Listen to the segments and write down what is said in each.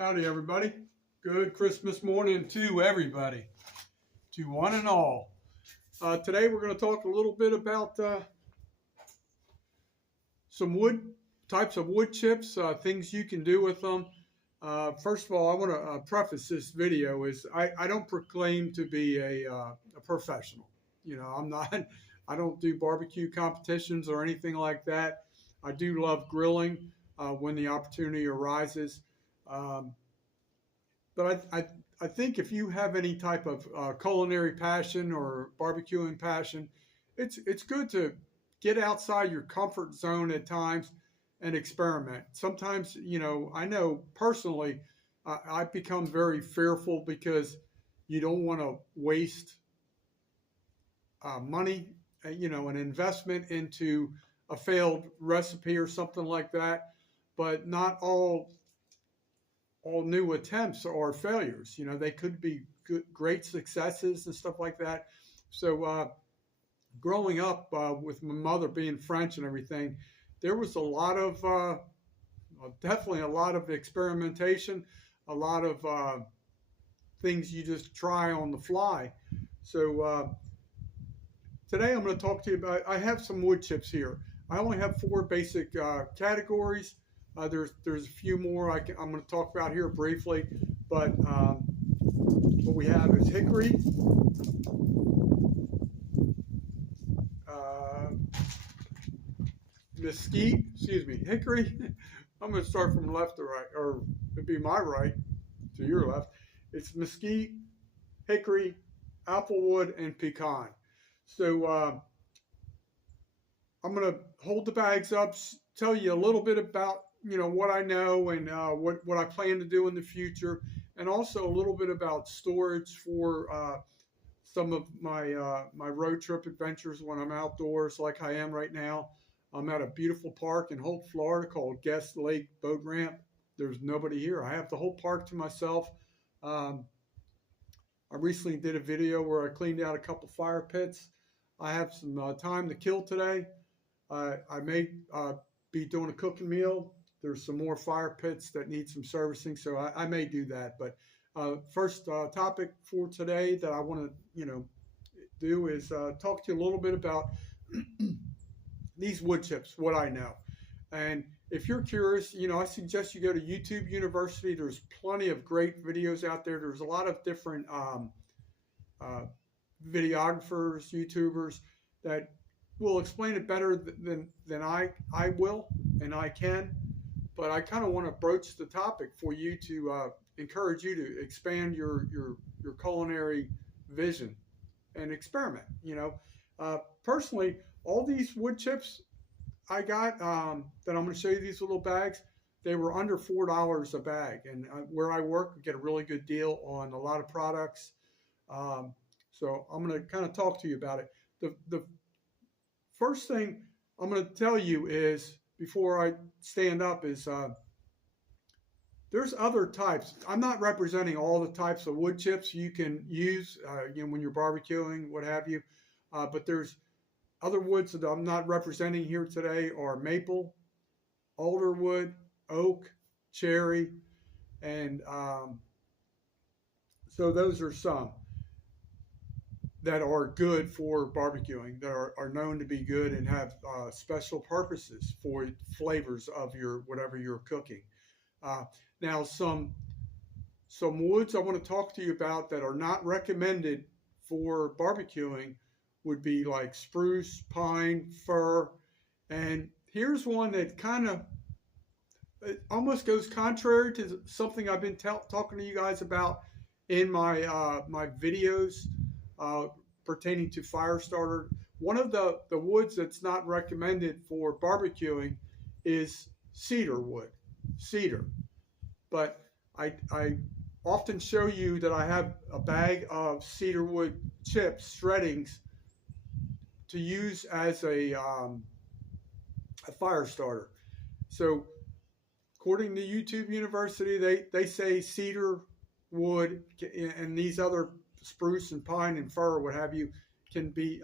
Howdy, everybody. Good Christmas morning to everybody, to one and all. Today we're going to talk a little bit about some wood types of wood chips, things you can do with them. First of all, I want to preface this video is I don't proclaim to be a professional. You know, I'm not. I don't do barbecue competitions or anything like that. I do love grilling when the opportunity arises. Um, but I think if you have any type of culinary passion or barbecuing passion, it's good to get outside your comfort zone at times and experiment. Sometimes, you know, I know personally, I've become very fearful because you don't want to waste money, you know, an investment into a failed recipe or something like that. But not all new attempts are failures. You know, they could be good, great successes and stuff like that. So, growing up with my mother being French and everything, there was a lot of, definitely a lot of experimentation, a lot of things you just try on the fly. So, today I'm going to talk to you about, I have some wood chips here. I only have four basic categories. There's a few more I'm going to talk about here briefly, but what we have is hickory, uh, mesquite, excuse me, hickory. I'm going to start from left to right, or it'd be my right to your left. It's mesquite, hickory, applewood, and pecan. So I'm going to hold the bags up, tell you a little bit about what I know and what I plan to do in the future, and also a little bit about storage for some of my road trip adventures when I'm outdoors, like I am right now. I'm at a beautiful park in Holt, Florida, called Guest Lake Boat Ramp. There's nobody here. I have the whole park to myself. I recently did a video where I cleaned out a couple fire pits. I have some time to kill today. I may be doing a cooking meal. There's some more fire pits that need some servicing, so I may do that. But first topic for today that I want to do is talk to you a little bit about these wood chips, what I know. And if you're curious, I suggest you go to YouTube University. There's plenty of great videos out there. There's a lot of different videographers, YouTubers that will explain it better than I will and I can. But I kind of want to broach the topic for you to encourage you to expand your culinary vision and experiment. Personally, all these wood chips I got that I'm going to show you, these little bags, they were under $4 a bag. And where I work, we get a really good deal on a lot of products. So I'm going to kind of talk to you about it. The first thing I'm going to tell you is, before I stand up, is there's other types. I'm not representing all the types of wood chips you can use when you're barbecuing, what have you. But there's other woods that I'm not representing here today are maple, alder wood, oak, cherry, and so those are some that are good for barbecuing, that are known to be good and have special purposes for flavors of your whatever you're cooking. Now, some woods I want to talk to you about that are not recommended for barbecuing would be like spruce, pine, fir, and here's one that kind of almost goes contrary to something I've been talking to you guys about in my my videos pertaining to fire starter. One of the woods that's not recommended for barbecuing is cedar wood, cedar. But I often show you that I have a bag of cedar wood chips, shreddings, to use as a fire starter. So according to YouTube University, they say cedar wood and these other spruce and pine and fir, or what have you, can be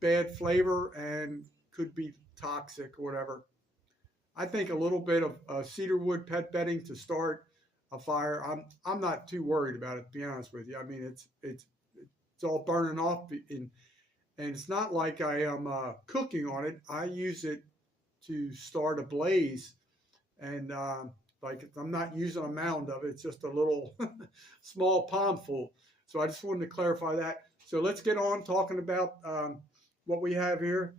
bad flavor and could be toxic or whatever. I think a little bit of cedar wood pet bedding to start a fire, I'm not too worried about it, to be honest with you. I mean, it's all burning off, and it's not like I am cooking on it. I use it to start a blaze, and like I'm not using a mound of it. It's just a little small palmful. So I just wanted to clarify that. So let's get on talking about what we have here.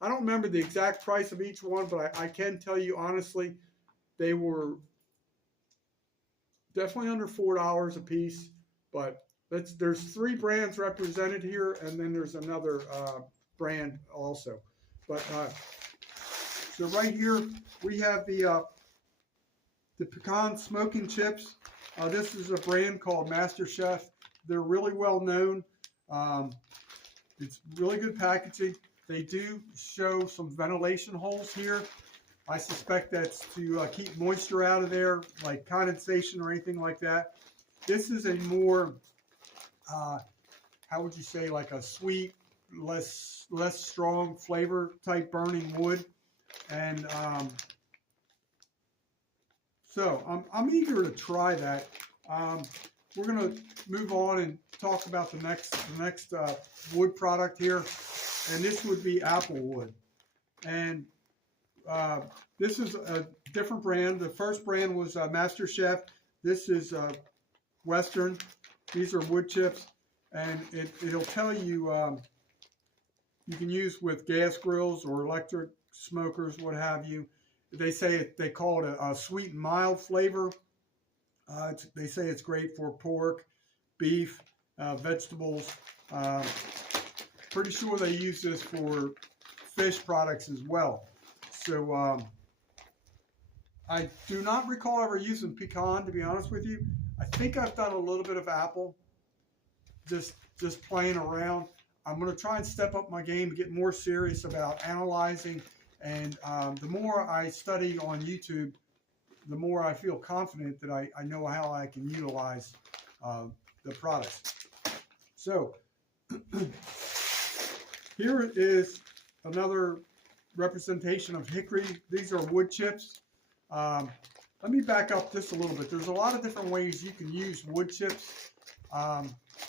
I don't remember the exact price of each one, but I can tell you honestly, they were definitely under $4 a piece. But there's three brands represented here, and then there's another brand also. But so right here we have the pecan smoking chips. This is a brand called Master Chef. They're really well known. It's really good packaging. They do show some ventilation holes here. I suspect that's to keep moisture out of there, like condensation or anything like that. This is a more, how would you say, like a sweet, less strong flavor type burning wood. And so I'm eager to try that. We're going to move on and talk about the next wood product here, and this would be apple wood. And this is a different brand. The first brand was Master Chef. This is Western. These are wood chips, and it'll tell you you can use with gas grills or electric smokers, what have you. They call it a sweet and mild flavor. They say it's great for pork, beef, vegetables. Pretty sure they use this for fish products as well. So I do not recall ever using pecan, to be honest with you. I think I've done a little bit of apple, just playing around. I'm going to try and step up my game and get more serious about analyzing. And the more I study on YouTube, the more I feel confident that I know how I can utilize the products. So here is another representation of hickory. These are wood chips. Let me back up just a little bit. There's a lot of different ways you can use wood chips.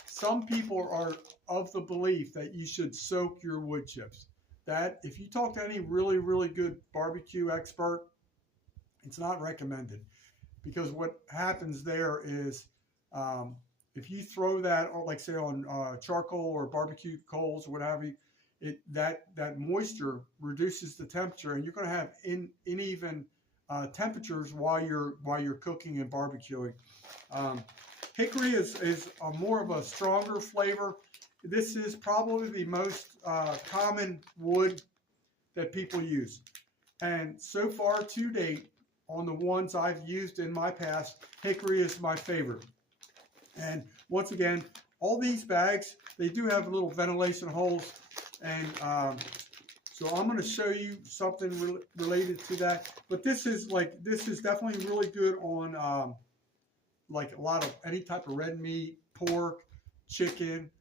Some people are of the belief that you should soak your wood chips. That if you talk to any really, really good barbecue expert, it's not recommended, because what happens there is if you throw that, like say on charcoal or barbecue coals or whatever, that moisture reduces the temperature, and you're going to have uneven temperatures while you're cooking and barbecuing. Hickory is more of a stronger flavor. This is probably the most common wood that people use, and so far to date, on the ones I've used in my past, hickory is my favorite. And once again, all these bags, they do have little ventilation holes, and so I'm going to show you something related to that. But this is definitely really good on like a lot of any type of red meat, pork, chicken,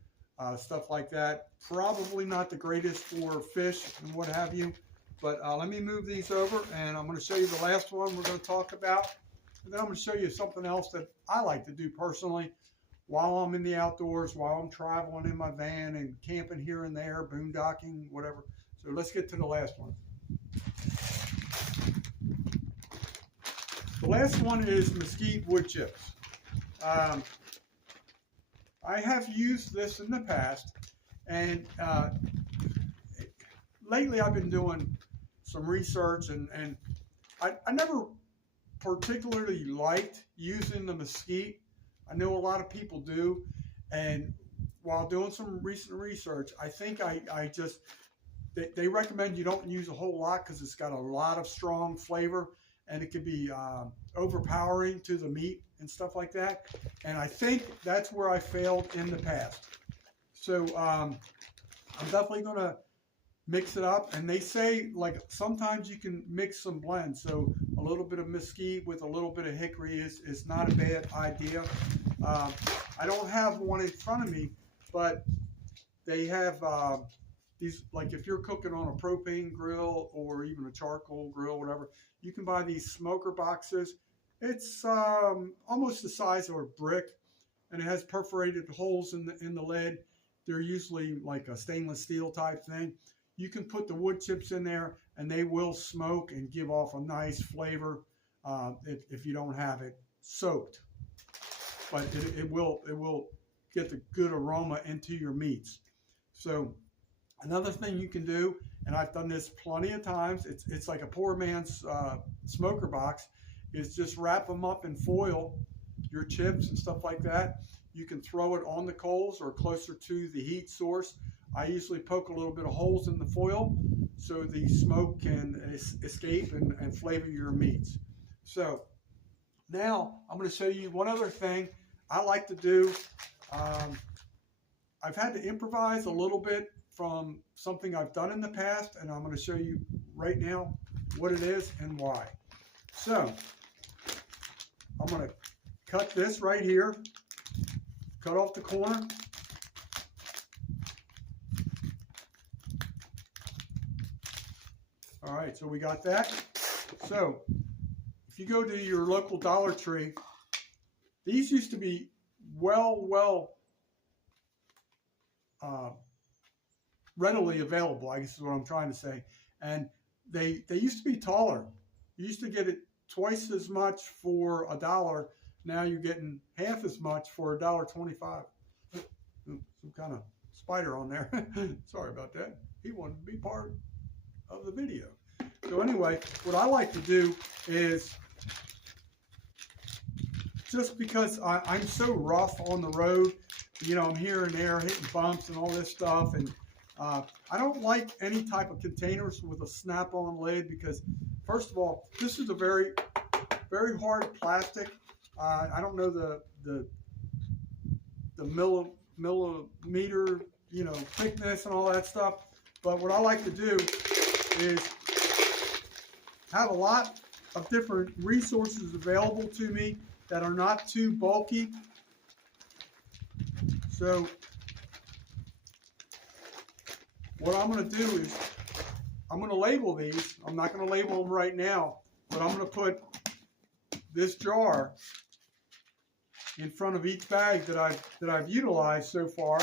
stuff like that. Probably not the greatest for fish and what have you. But let me move these over, and I'm going to show you the last one we're going to talk about. And then I'm going to show you something else that I like to do personally while I'm in the outdoors, while I'm traveling in my van and camping here and there, boondocking, whatever. So let's get to the last one. The last one is mesquite wood chips. I have used this in the past, and lately I've been doing some research, and I never particularly liked using the mesquite. I know a lot of people do, and while doing some recent research, I think they recommend you don't use a whole lot because it's got a lot of strong flavor, and it could be overpowering to the meat and stuff like that. And I think that's where I failed in the past. So I'm definitely going to mix it up, and they say like sometimes you can mix some blends, so a little bit of mesquite with a little bit of hickory is not a bad idea. I don't have one in front of me, but they have these, like if you're cooking on a propane grill or even a charcoal grill, whatever, you can buy these smoker boxes, It's almost the size of a brick, and it has perforated holes in the lid. They're usually like a stainless steel type thing. You can put the wood chips in there, and they will smoke and give off a nice flavor if you don't have it soaked. But it will get the good aroma into your meats. So another thing you can do, and I've done this plenty of times, it's like a poor man's smoker box, is just wrap them up in foil, your chips and stuff like that. You can throw it on the coals or closer to the heat source. I usually poke a little bit of holes in the foil so the smoke can escape and flavor your meats. So now I'm going to show you one other thing I like to do. I've had to improvise a little bit from something I've done in the past, and I'm going to show you right now what it is and why. So I'm going to cut this right here, cut off the corner. All right, so we got that. So if you go to your local Dollar Tree, these used to be readily available, I guess is what I'm trying to say. And they used to be taller. You used to get it twice as much for $1. Now you're getting half as much for $1.25. Some kind of spider on there. Sorry about that. He wanted to be part of the video. So anyway, what I like to do is, just because I'm so rough on the road, you know, I'm here and there hitting bumps and all this stuff, and I don't like any type of containers with a snap-on lid because, first of all, this is a very, very hard plastic. I don't know the millimeter, you know, thickness and all that stuff, but what I like to do is have a lot of different resources available to me that are not too bulky. So what I'm going to do is I'm going to label these. I'm not going to label them right now, but I'm going to put this jar in front of each bag that I've utilized so far,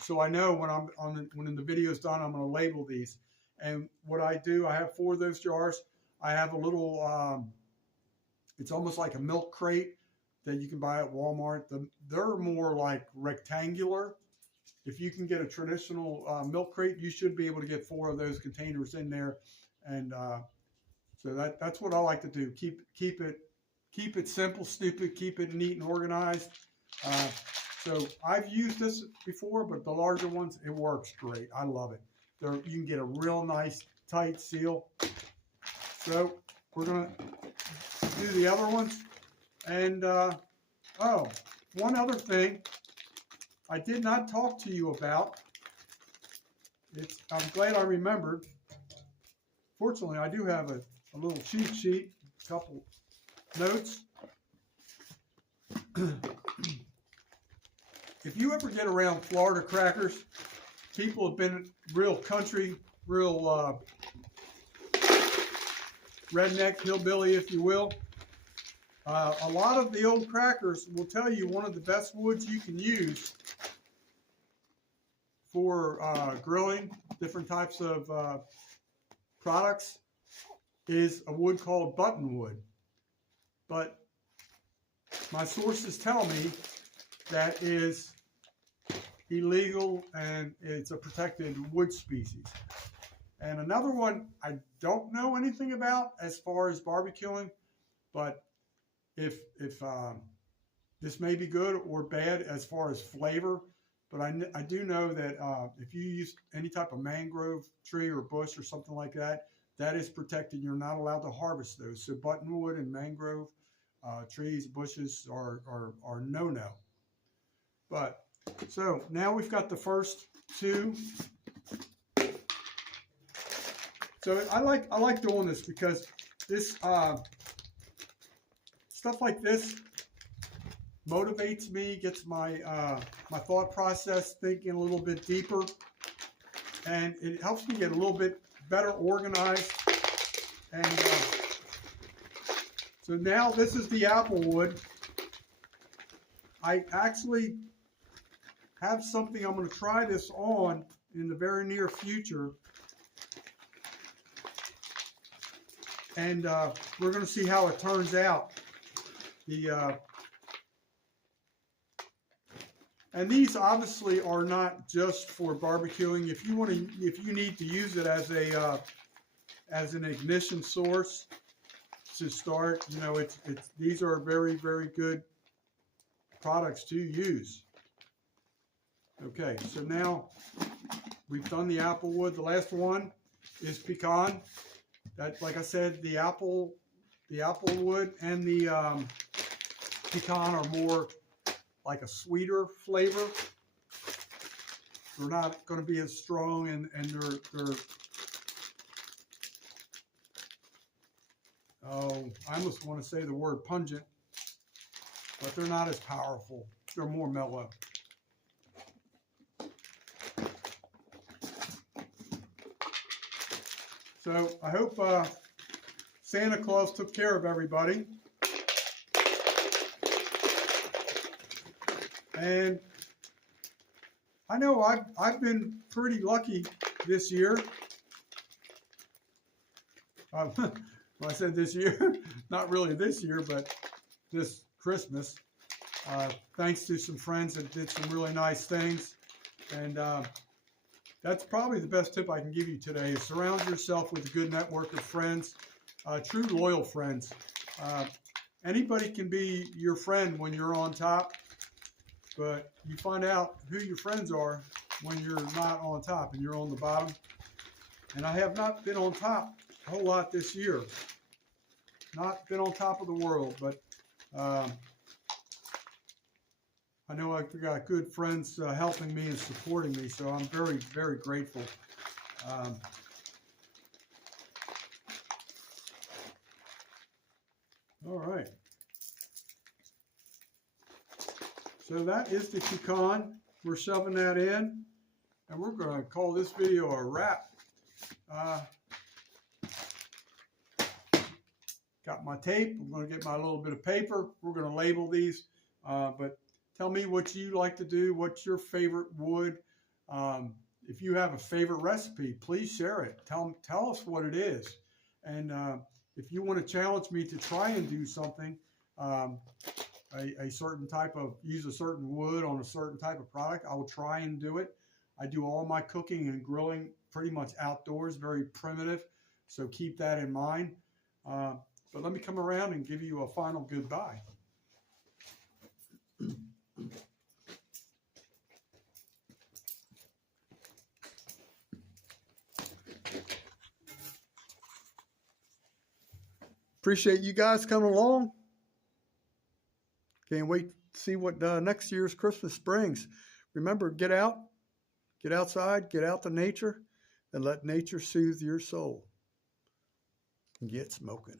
so I know when the video is done, I'm going to label these. And what I do, I have 4 of those jars. I have a little, it's almost like a milk crate that you can buy at Walmart. They're more like rectangular. If you can get a traditional milk crate, you should be able to get 4 of those containers in there. And so that's what I like to do. Keep it simple, stupid. Keep it neat and organized. So I've used this before, but the larger ones, it works great. I love it. You can get a real nice tight seal. So we're gonna do the other ones. And oh, one other thing I did not talk to you about. I'm glad I remembered. Fortunately, I do have a little cheat sheet, a couple notes. If you ever get around Florida crackers, people have been real country, real redneck, hillbilly, if you will. A lot of the old crackers will tell you one of the best woods you can use for grilling different types of products is a wood called buttonwood. But my sources tell me that is illegal and it's a protected wood species. And another one I don't know anything about as far as barbecuing, but if this may be good or bad as far as flavor, but I do know that if you use any type of mangrove tree or bush or something like that, that is protected. You're not allowed to harvest those. So buttonwood and mangrove trees, bushes are no-no. But so now we've got the first 2. So I like doing this because this stuff like this motivates me, gets my my thought process thinking a little bit deeper, and it helps me get a little bit better organized. And So now this is the apple wood. I actually have something I'm going to try this on in the very near future. And we're going to see how it turns out. And these obviously are not just for barbecuing. If you need to use it as an ignition source to start, you know, these are very, very good products to use. Okay, so now we've done the apple wood. The last one is pecan. That, like I said, the apple wood and the pecan are more like a sweeter flavor. They're not going to be as strong, and they're oh, I almost want to say the word pungent, but they're not as powerful. They're more mellow. So I hope Santa Claus took care of everybody. And I know I've been pretty lucky this year. Well, I said this year, not really this year, but this Christmas. Thanks to some friends that did some really nice things. And that's probably the best tip I can give you today, is surround yourself with a good network of friends, true loyal friends. Anybody can be your friend when you're on top, but you find out who your friends are when you're not on top and you're on the bottom. And I have not been on top a whole lot this year. Not been on top of the world, but I know I've got good friends helping me and supporting me, so I'm very, very grateful. All right. So that is the pecan. We're shoving that in, and we're going to call this video a wrap. Got my tape. I'm going to get my little bit of paper. We're going to label these, but tell me what you like to do. What's your favorite wood? If you have a favorite recipe, please share it. Tell us what it is. And if you want to challenge me to try and do something, a certain type of, use a certain wood on a certain type of product, I will try and do it. I do all my cooking and grilling pretty much outdoors, very primitive. So keep that in mind. But let me come around and give you a final goodbye. Appreciate you guys coming along. Can't wait to see what next year's Christmas brings. Remember, get out, get outside, get out to nature, and let nature soothe your soul. Get smoking.